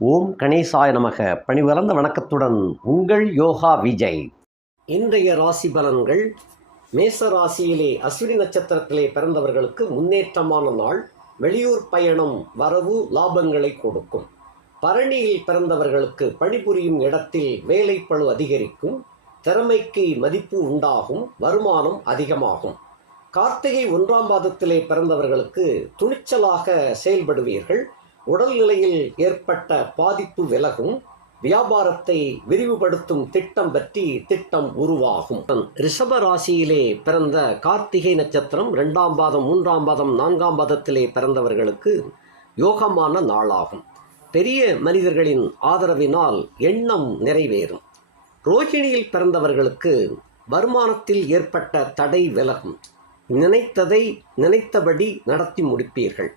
ஓம் கணேசாய நமக. பணிவளர்ந்த வணக்கத்துடன் உங்கள் யோகா விஜய். இன்றைய ராசி பலன்கள். மேச ராசியிலே அஸ்வினி நட்சத்திரத்திலே பிறந்தவர்களுக்கு முன்னேற்றமான நாள். வெளியூர் பயணம் வரவு லாபங்களை கொடுக்கும். பரணியில் பிறந்தவர்களுக்கு பணிபுரியும் இடத்தில் வேலைப்பளு அதிகரிக்கும். திறமைக்கு மதிப்பு உண்டாகும். வருமானம் அதிகமாகும். கார்த்திகை 1ஆம் பாதத்திலே பிறந்தவர்களுக்கு துணிச்சலாக செயல்படுவீர்கள். உடல்நிலையில் ஏற்பட்ட பாதிப்பு விலகும். வியாபாரத்தை விரிவுபடுத்தும் திட்டம் பற்றி திட்டம் உருவாகும். ரிஷப ராசியிலே பிறந்த கார்த்திகை நட்சத்திரம் 2ஆம் பாதம் 3ஆம் பாதம் 4ஆம் பாதத்திலே பிறந்தவர்களுக்கு யோகமான நாளாகும். பெரிய மனிதர்களின் ஆதரவினால் எண்ணம் நிறைவேறும். ரோகிணியில் பிறந்தவர்களுக்கு வருமானத்தில் ஏற்பட்ட தடை விலகும். நினைத்ததை நினைத்தபடி நடத்தி முடிப்பீர்கள்.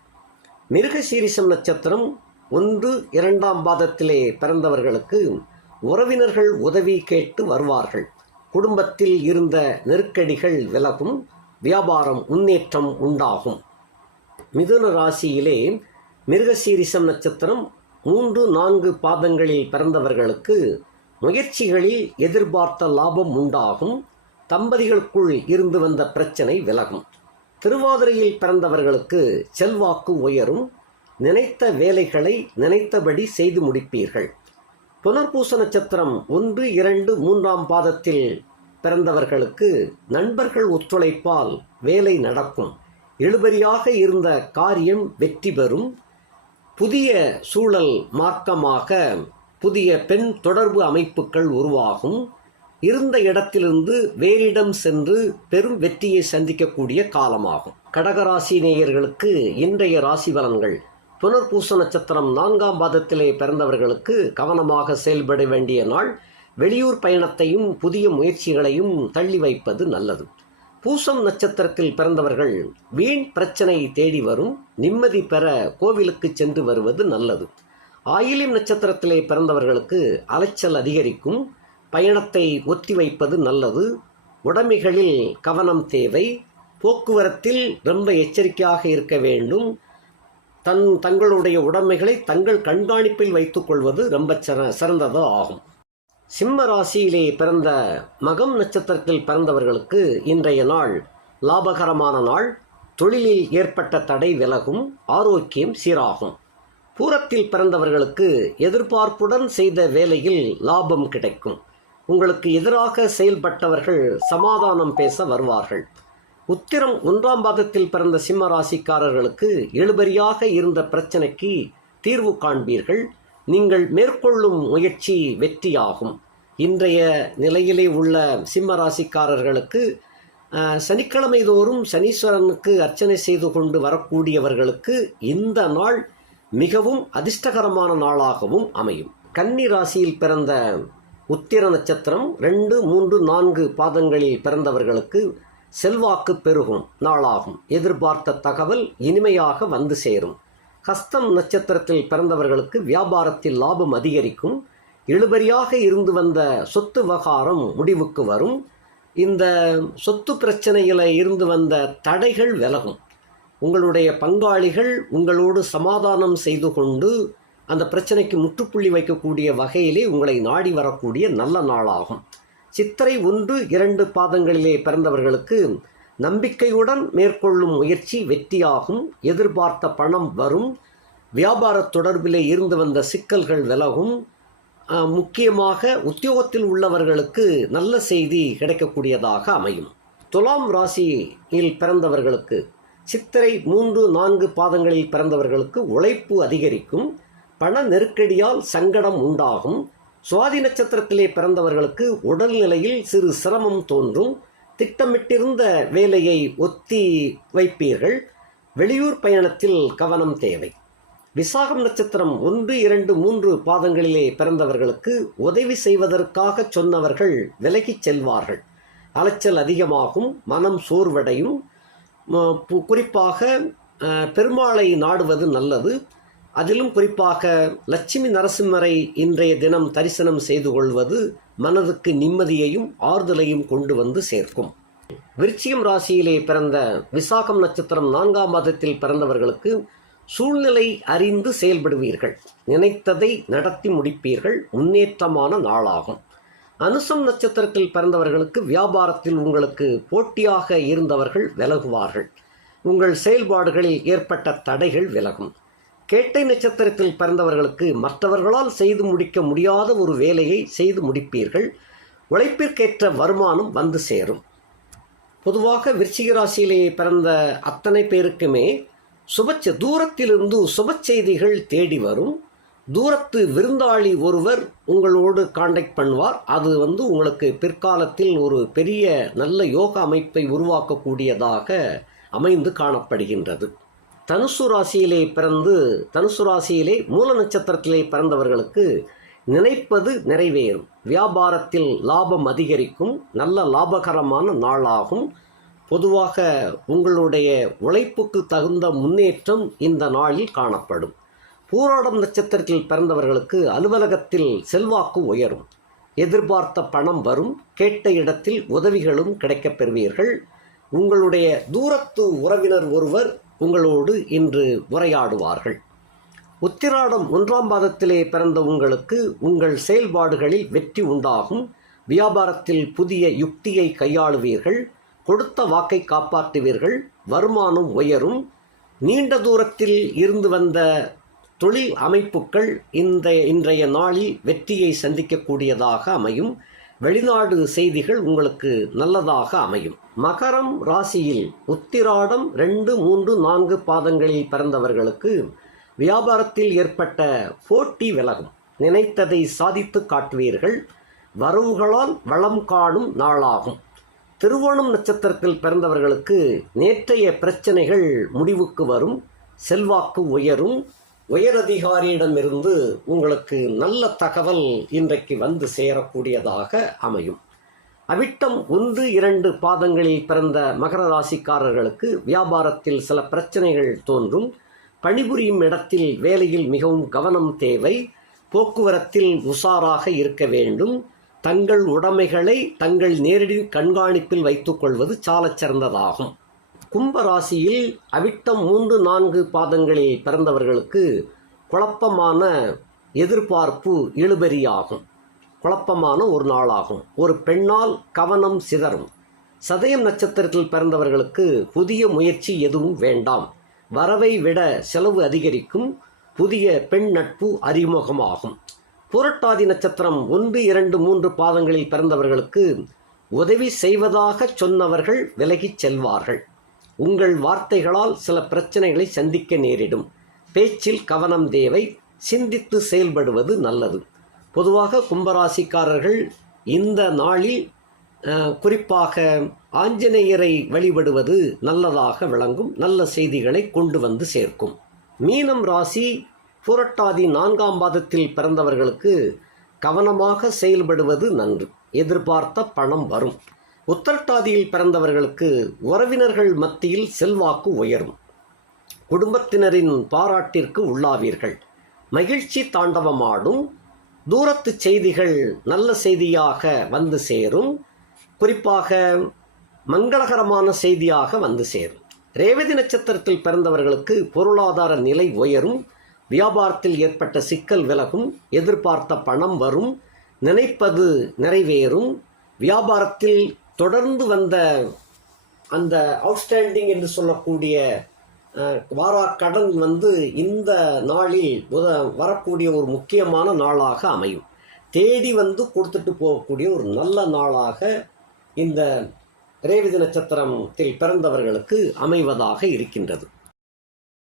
மிருகசீரிஷம் நட்சத்திரம் 1, 2ஆம் பாதத்திலே பிறந்தவர்களுக்கு உறவினர்கள் உதவி கேட்டு வருவார்கள். குடும்பத்தில் இருந்த நெருக்கடிகள் விலகும். வியாபாரம் முன்னேற்றம் உண்டாகும். மிதுன ராசியிலே மிருகசீரிஷம் நட்சத்திரம் 3, 4 பாதங்களில் பிறந்தவர்களுக்கு முயற்சிகளில் எதிர்பார்த்த லாபம் உண்டாகும். தம்பதிகளுக்குள் இருந்து வந்த பிரச்சனை விலகும். திருவாதிரையில் பிறந்தவர்களுக்கு செல்வாக்கு உயரும். நினைத்த வேலைகளை நினைத்தபடி செய்து முடிப்பீர்கள். புனர்பூச நட்சத்திரம் 1, 2, 3ஆம் பாதத்தில் பிறந்தவர்களுக்கு நண்பர்கள் ஒத்துழைப்பால் வேலை நடக்கும். இழுபறியாக இருந்த காரியம் வெற்றி பெறும். புதிய சூழல் மார்க்கமாக புதிய பெண் தொடர்பு அமைப்புகள் உருவாகும். இருந்த இடத்திலிருந்து வேறிடம் சென்று பெரும் வெற்றியை சந்திக்கக்கூடிய காலமாகும். கடகராசி நேயர்களுக்கு இன்றைய ராசி பலன்கள். புனர்பூச நட்சத்திரம் 4ஆம் பாதத்திலே பிறந்தவர்களுக்கு கவனமாக செயல்பட வேண்டிய நாள். வெளியூர் பயணத்தையும் புதிய முயற்சிகளையும் தள்ளி வைப்பது நல்லது. பூசம் நட்சத்திரத்தில் பிறந்தவர்கள் வீண் பிரச்சனை தேடி வரும். நிம்மதி பெற கோவிலுக்கு சென்று வருவது நல்லது. ஆயிலியம் நட்சத்திரத்திலே பிறந்தவர்களுக்கு அலைச்சல் அதிகரிக்கும். பயணத்தை ஒத்தி வைப்பது நல்லது. உடைமைகளில் கவனம் தேவை. போக்குவரத்தில் ரொம்ப எச்சரிக்கையாக இருக்க வேண்டும். தங்களுடைய உடைமைகளை தங்கள் கண்காணிப்பில் வைத்துக் கொள்வது ரொம்ப சிறந்ததோ ஆகும். சிம்ம ராசியிலே பிறந்த மகம் நட்சத்திரத்தில் பிறந்தவர்களுக்கு இன்றைய நாள் லாபகரமான நாள். தொழிலில் ஏற்பட்ட தடை விலகும். ஆரோக்கியம் சீராகும். பூரத்தில் பிறந்தவர்களுக்கு எதிர்பார்ப்புடன் செய்த வேலையில் லாபம் கிடைக்கும். உங்களுக்கு எதிராக செயல்பட்டவர்கள் சமாதானம் பேச வருவார்கள். உத்திரம் 1ஆம் பாதத்தில் பிறந்த சிம்ம ராசிக்காரர்களுக்கு இழுபறியாக இருந்த பிரச்சனைக்கு தீர்வு காண்பீர்கள். நீங்கள் மேற்கொள்ளும் முயற்சி வெற்றியாகும். இன்றைய நிலையிலே உள்ள சிம்ம ராசிக்காரர்களுக்கு சனிக்கிழமை தோறும் சனீஸ்வரனுக்கு அர்ச்சனை செய்து கொண்டு வரக்கூடியவர்களுக்கு இந்த நாள் மிகவும் அதிர்ஷ்டகரமான நாளாகவும் அமையும். கன்னி ராசியில் பிறந்த உத்திர நட்சத்திரம் 2, 3, 4 பாதங்களில் பிறந்தவர்களுக்கு செல்வாக்கு பெருகும் நாளாகும். எதிர்பார்த்த தகவல் இனிமையாக வந்து சேரும். ஹஸ்தம் நட்சத்திரத்தில் பிறந்தவர்களுக்கு வியாபாரத்தில் லாபம் அதிகரிக்கும். இழுபறியாக இருந்து வந்த சொத்து விவகாரம் முடிவுக்கு வரும். இந்த சொத்து பிரச்சனையில் இருந்து வந்த தடைகள் விலகும். உங்களுடைய பங்காளிகள் உங்களோடு சமாதானம் செய்து கொண்டு அந்த பிரச்சனைக்கு முற்றுப்புள்ளி வைக்கக்கூடிய வகையிலே உங்களை நாடி வரக்கூடிய நல்ல நாளாகும். சித்திரை 1, 2 பாதங்களிலே பிறந்தவர்களுக்கு நம்பிக்கையுடன் மேற்கொள்ளும் முயற்சி வெற்றியாகும். எதிர்பார்த்த பணம் வரும். வியாபார தொடர்பிலே இருந்து வந்த சிக்கல்கள் விலகும். முக்கியமாக உத்தியோகத்தில் உள்ளவர்களுக்கு நல்ல செய்தி கிடைக்கக்கூடியதாக அமையும். துலாம் ராசியில் பிறந்தவர்களுக்கு சித்திரை 3, 4 பாதங்களில் பிறந்தவர்களுக்கு உழைப்பு அதிகரிக்கும். பண நெருக்கடியால் சங்கடம் உண்டாகும். சுவாதி நட்சத்திரத்திலே பிறந்தவர்களுக்கு உடல்நிலையில் சிறு சிரமம் தோன்றும். திட்டமிட்டிருந்த வேலையை ஒத்தி வைப்பீர்கள். வெளியூர் பயணத்தில் கவனம் தேவை. விசாகம் நட்சத்திரம் 1, 2, 3 பாதங்களிலே பிறந்தவர்களுக்கு உதவி செய்வதற்காக சொன்னவர்கள் விலகிச் செல்வார்கள். அலைச்சல் அதிகமாகும். மனம் சோர்வடையும். குறிப்பாக பெருமாளை நாடுவது நல்லது. அதிலும் குறிப்பாக லட்சுமி நரசிம்மரை இன்றைய தினம் தரிசனம் செய்து கொள்வது மனதுக்கு நிம்மதியையும் ஆறுதலையும் கொண்டு வந்து சேர்க்கும். விருச்சிகம் ராசியிலே பிறந்த விசாகம் நட்சத்திரம் 4ஆம் பாதத்தில் பிறந்தவர்களுக்கு சூழ்நிலை அறிந்து செயல்படுவீர்கள். நினைத்ததை நடத்தி முடிப்பீர்கள். முன்னேற்றமான நாளாகும். அனுசம் நட்சத்திரத்தில் பிறந்தவர்களுக்கு வியாபாரத்தில் உங்களுக்கு போட்டியாக இருந்தவர்கள் விலகுவார்கள். உங்கள் செயல்பாடுகளில் ஏற்பட்ட தடைகள் விலகும். கேட்டை நட்சத்திரத்தில் பிறந்தவர்களுக்கு மற்றவர்களால் செய்து முடிக்க முடியாத ஒரு வேலையை செய்து முடிப்பீர்கள். உழைப்பிற்கேற்ற வருமானம் வந்து சேரும். பொதுவாக விருச்சிக ராசியிலே பிறந்த அத்தனை பேருக்குமே தூரத்திலிருந்து சுப செய்திகள் தேடி வரும். தூரத்து விருந்தாளி ஒருவர் உங்களோடு காண்டாக்ட் பண்ணுவார். அது உங்களுக்கு பிற்காலத்தில் ஒரு பெரிய நல்ல யோக அமைப்பை உருவாக்கக்கூடியதாக அமைந்து காணப்படுகின்றது. தனுசு ராசியிலே மூல நட்சத்திரத்திலே பிறந்தவர்களுக்கு நினைப்பது நிறைவேறும். வியாபாரத்தில் லாபம் அதிகரிக்கும். நல்ல லாபகரமான நாளாகும். பொதுவாக உங்களுடைய உழைப்புக்கு தகுந்த முன்னேற்றம் இந்த நாளில் காணப்படும். பூராடம் நட்சத்திரத்தில் பிறந்தவர்களுக்கு அலுவலகத்தில் செல்வாக்கு உயரும். எதிர்பார்த்த பணம் வரும். கேட்ட இடத்தில் உதவிகளும் கிடைக்கப் பெறுவீர்கள். உங்களுடைய தூரத்து உறவினர் ஒருவர் உங்களோடு இன்று உரையாடுவார்கள். உத்திராடம் 1ஆம் பாதத்திலே பிறந்த உங்களுக்கு உங்கள் செயல்பாடுகளில் வெற்றி உண்டாகும். வியாபாரத்தில் புதிய யுக்தியை கையாளுவீர்கள். கொடுத்த வாக்கை காப்பாற்றுவீர்கள். வருமானம் உயரும். நீண்ட தூரத்தில் இருந்து வந்த தொழில் அமைப்புகள் இன்றைய நாளில் வெற்றியை சந்திக்கக்கூடியதாக அமையும். வெளிநாடு செய்திகள் உங்களுக்கு நல்லதாக அமையும். மகரம் ராசியில் உத்திராடம் 2, 3, 4 பாதங்களில் பிறந்தவர்களுக்கு வியாபாரத்தில் ஏற்பட்ட போட்டி விலகும். நினைத்ததை சாதித்து காட்டுவீர்கள். வரவுகளால் வளம் காணும் நாளாகும். திருவோணம் நட்சத்திரத்தில் பிறந்தவர்களுக்கு நேற்றைய பிரச்சனைகள் முடிவுக்கு வரும். செல்வாக்கு உயரும். உயரதிகாரியிடமிருந்து உங்களுக்கு நல்ல தகவல் இன்றைக்கு வந்து சேரக்கூடியதாக அமையும். அவிட்டம் 1, 2 பாதங்களில் பிறந்த மகர ராசிக்காரர்களுக்கு வியாபாரத்தில் சில பிரச்சனைகள் தோன்றும். பணிபுரியும் இடத்தில் வேலையில் மிகவும் கவனம் தேவை. போக்குவரத்தில் உஷாராக இருக்க வேண்டும். தங்கள் உடைமைகளை தங்கள் நேரடி கண்காணிப்பில் வைத்துக் கொள்வது சாலச் சிறந்ததாகும். கும்பராசியில் அவிட்டம் 3, 4 பாதங்களில் பிறந்தவர்களுக்கு குழப்பமான எதிர்பார்ப்பு இழுபறியாகும். குழப்பமான ஒரு நாளாகும். ஒரு பெண்ணால் கவனம் சிதறும். சதயம் நட்சத்திரத்தில் பிறந்தவர்களுக்கு புதிய முயற்சி எதுவும் வேண்டாம். வரவை விட செலவு அதிகரிக்கும். புதிய பெண் நட்பு அறிமுகமாகும். புரட்டாதி நட்சத்திரம் 1, 2, 3 பாதங்களில் பிறந்தவர்களுக்கு உதவி செய்வதாக சொன்னவர்கள் விலகிச் செல்வார்கள். உங்கள் வார்த்தைகளால் சில பிரச்சனைகளை சந்திக்க நேரிடும். பேச்சில் கவனம் தேவை. சிந்தித்து செயல்படுவது நல்லது. பொதுவாக கும்பராசிக்காரர்கள் இந்த நாளில் குறிப்பாக ஆஞ்சநேயரை வழிபடுவது நல்லதாக விளங்கும். நல்ல செய்திகளை கொண்டு வந்து சேர்க்கும். மீனம் ராசி புரட்டாதி 4ஆம் பாதத்தில் பிறந்தவர்களுக்கு கவனமாக செயல்படுவது நன்று. எதிர்பார்த்த பணம் வரும். உத்திரட்டாதியில் பிறந்தவர்களுக்கு உறவினர்கள் மத்தியில் செல்வாக்கு உயரும். குடும்பத்தினரின் பாராட்டிற்கு உள்ளாவீர்கள். மகிழ்ச்சி தாண்டவமாடும். தூரத்து செய்திகள் நல்ல செய்தியாக வந்து சேரும். குறிப்பாக மங்களகரமான செய்தியாக வந்து சேரும். ரேவதி நட்சத்திரத்தில் பிறந்தவர்களுக்கு பொருளாதார நிலை உயரும். வியாபாரத்தில் ஏற்பட்ட சிக்கல் விலகும். எதிர்பார்த்த பணம் வரும். நினைப்பது நிறைவேறும். வியாபாரத்தில் தொடர்ந்து வந்த அந்த அவுட்ஸ்டாண்டிங் என்று சொல்லக்கூடிய வாரா கடன் இந்த நாளில் வரக்கூடிய ஒரு முக்கியமான நாளாக அமையும். தேடி கொடுத்துட்டு போகக்கூடிய ஒரு நல்ல நாளாக இந்த ரேவதி நட்சத்திரத்தில் பிறந்தவர்களுக்கு அமைவதாக இருக்கின்றது.